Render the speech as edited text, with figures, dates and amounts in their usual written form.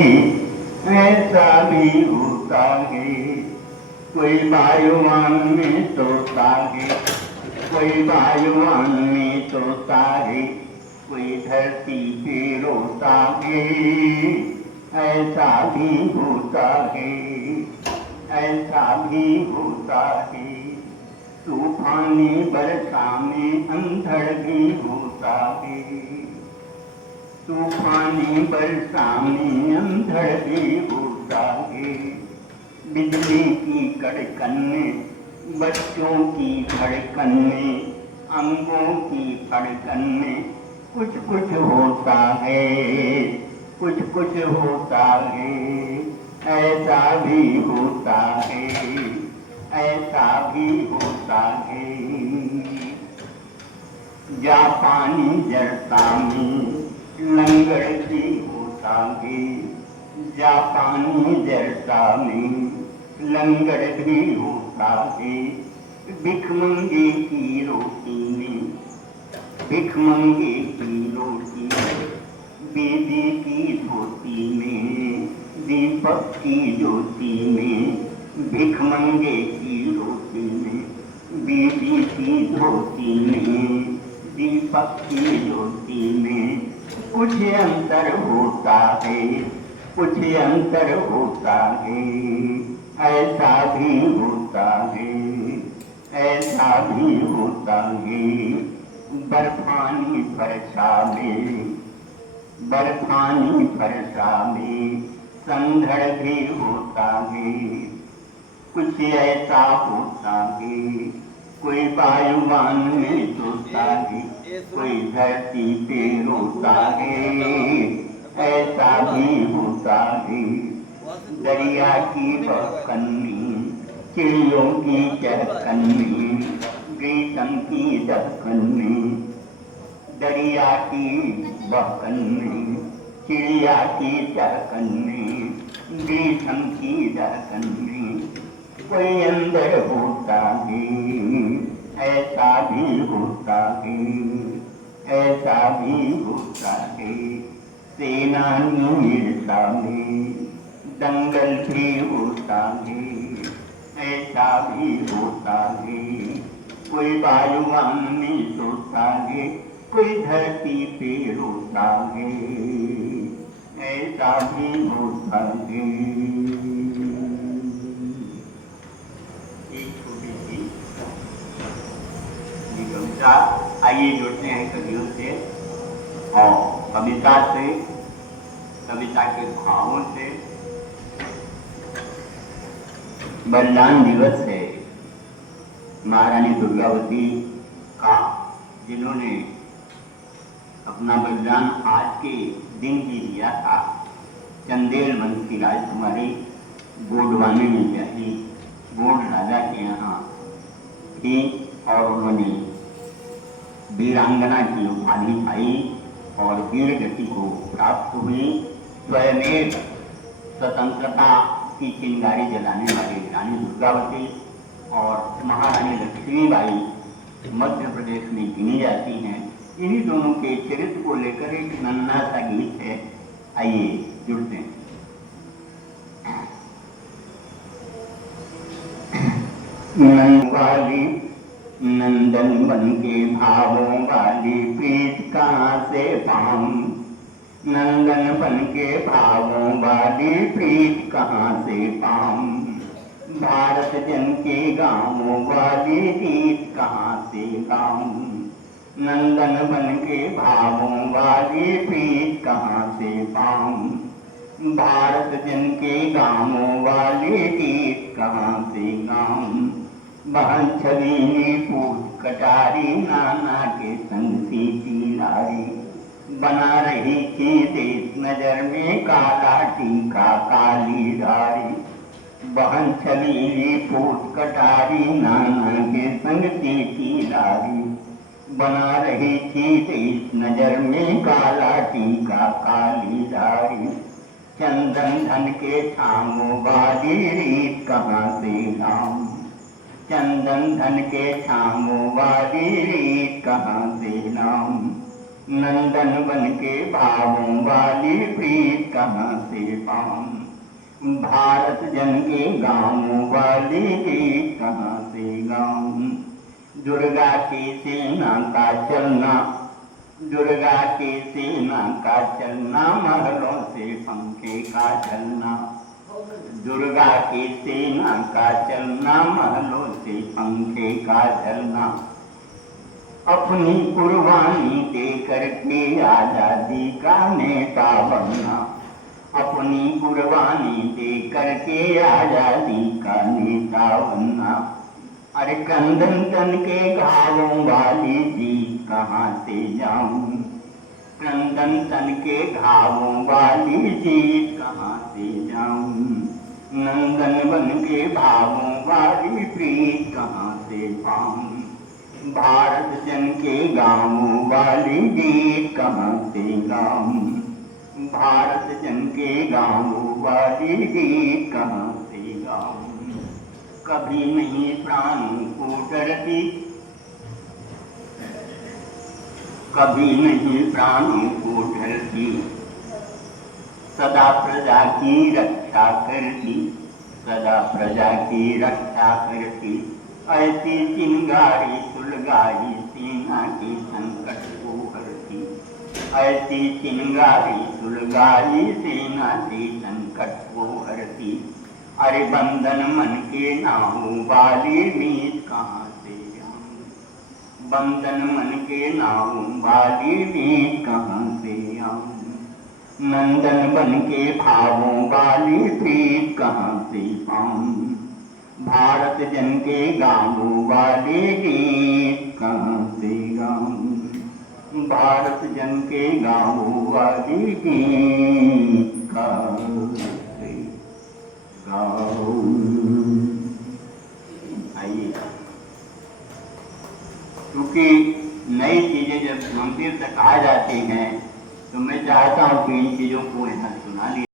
ऐसा भी होता है। कोई वायुमान में सोता है, कोई वायुमान में सोता है, कोई धरती पे रोता है। ऐसा भी होता है, ऐसा भी होता है। तूफानी वर्षा में अंधड़ भी होता है, तूफानी वर्षा में अंधड़ भी होता है। बिजली की कड़कन में, बच्चों की धड़कन में, अंगों की धड़कन में कुछ कुछ होता है, कुछ कुछ होता है। ऐसा भी होता है, ऐसा भी होता है। जापानी जड़ता में लंगड़ भी होता है, जापानी जड़ता में लंगड़ भी होता है। भिखमंगे की रोटी में, भिखमंगे की रोटी में, बेदी की धोती में, दीपक की ज्योति में, भिखमंगे की रोटी में, बेदी की धोती में, दीपक की ज्योति में कुछ अंतर होता है, कुछ अंतर होता है। ऐसा भी होता है, ऐसा भी होता है। बर्फानी वर्षा में, बर्फानी वर्षा में संधड़ भी होता है। कुछ ऐसा होता है, कोई वायुमान में सोता है, कोई धरती पे रोता है। ऐसा भी होता है। दरिया की बहकन्नी, चिड़ियों की चहकन्नी, ग्रीष्म की दहकन्नी, दरिया की बहकन्नी, चिड़िया की चहकन्नी, ग्रीष्म की दहकन्नी कोई अंदर होता है। ऐसा भी होता है, ऐसा भी होता है। सेनानी ईर्षा में दंगल भी होता है, ऐसा भी होता है। कोई वायुमान में सोता है, कोई धरती पे रोता है। ऐसा भी होता है। एक छोटी सी कविता, आइए जुड़ते हैं कवियों से और कविता से, कविता के भावों से। बलिदान दिवस है महारानी दुर्गावती का, जिन्होंने अपना बलिदान आज के दिन ही दिया था। चंदेल वंश की राजकुमारी गोडवाने में जाती, गोड राजा के यहाँ थी और उन्होंने वीरांगना की उपाधि पाई और वीर गति को प्राप्त हुई। स्वयं स्वतंत्रता की चिंगारी जलाने वाली रानी दुर्गावती और महारानी लक्ष्मीबाई मध्य प्रदेश में गिनी जाती हैं। इन्हीं दोनों के चरित्र को लेकर एक नन्हा सा गीत है, आइए जुड़ते हैं। वाली नंदन बन के भावों वाली प्रीत कहाँ से पाऊं, नंदन बन के भावों वाली प्रीत कहाँ से पाऊं। भारत जन के गाँवों वाली गीत कहाँ से गाऊं, नंदन बन के भावों वाली प्रीत कहाँ से पाऊं। भारत जन के गाँवों वाली गीत कहाँ से गाऊं। बहन छबीली पूत कटारी नाना के संग सीती लारी, बना रही थी देश नजर में काला टीका काली दाढ़ी। बहन छबीली पूत कटारी नाना के संग सीती लारी, बना रही थी देश नजर में काला टीका काली दाढ़ी। चंदन धन के छामों वाली रीत कहाँ से लाऊं, चंदन धन के छामों वाली रीत कहाँ से लाऊं। नंदन बन के भावों वाली प्रीत कहाँ से पाऊं। भारत जन के गाँवों वाली गीत कहाँ से गाऊं। दुर्गा की सेना का चलना, दुर्गा की सेना का चलना, महलों से पंखे का चलना। दुर्गा की सेना का चलना, महलों से पंखे का चलना। अपनी कुर्बानी दे करके आजादी का नेता बनना। अपनी कुर्बानी दे करके आजादी का नेता बनना। अरे कंदन तन के घावों वाली जीत कहाँ से जाऊं। कंदन तन के घावों वाली जीत कहाँ से जाऊं। नंदन बन के भावों वाली प्रीत कहाँ से पाऊं। भारत जन के गाँवों वाली गीत कहाँ से गाऊं। भारत जन के गाँवों वाली गीत कहाँ से गाऊं। कभी नहीं प्राणों को डरती, कभी नहीं प्राणों को डरती, सदा प्रजा की रक्षा करती, सदा प्रजा की रक्षा करती। ऐसी चिंगारी सुलगाई सेना के संकट को हरती। ऐसी चिंगारी सुलगाई सेना के संकट को हरती। अरे बंधन मन के नाहों वाली मीत कहाँ से आऊं। बंधन मन के नाहों वाली मीत कहाँ से आऊं। नंदन बन के भावों वाली प्रीत कहाँ से पाऊं। भारत जन के गाँवों वाली गीत कहाँ से गाऊं। भारत जन के गाँवों वाली गीत कहाँ से गाऊं। आइए, क्योंकि नई चीजें जब मंदिर तक आ जाती हैं तो मैं चाहता हूँ कि इन चीजों को यहाँ सुना लिया।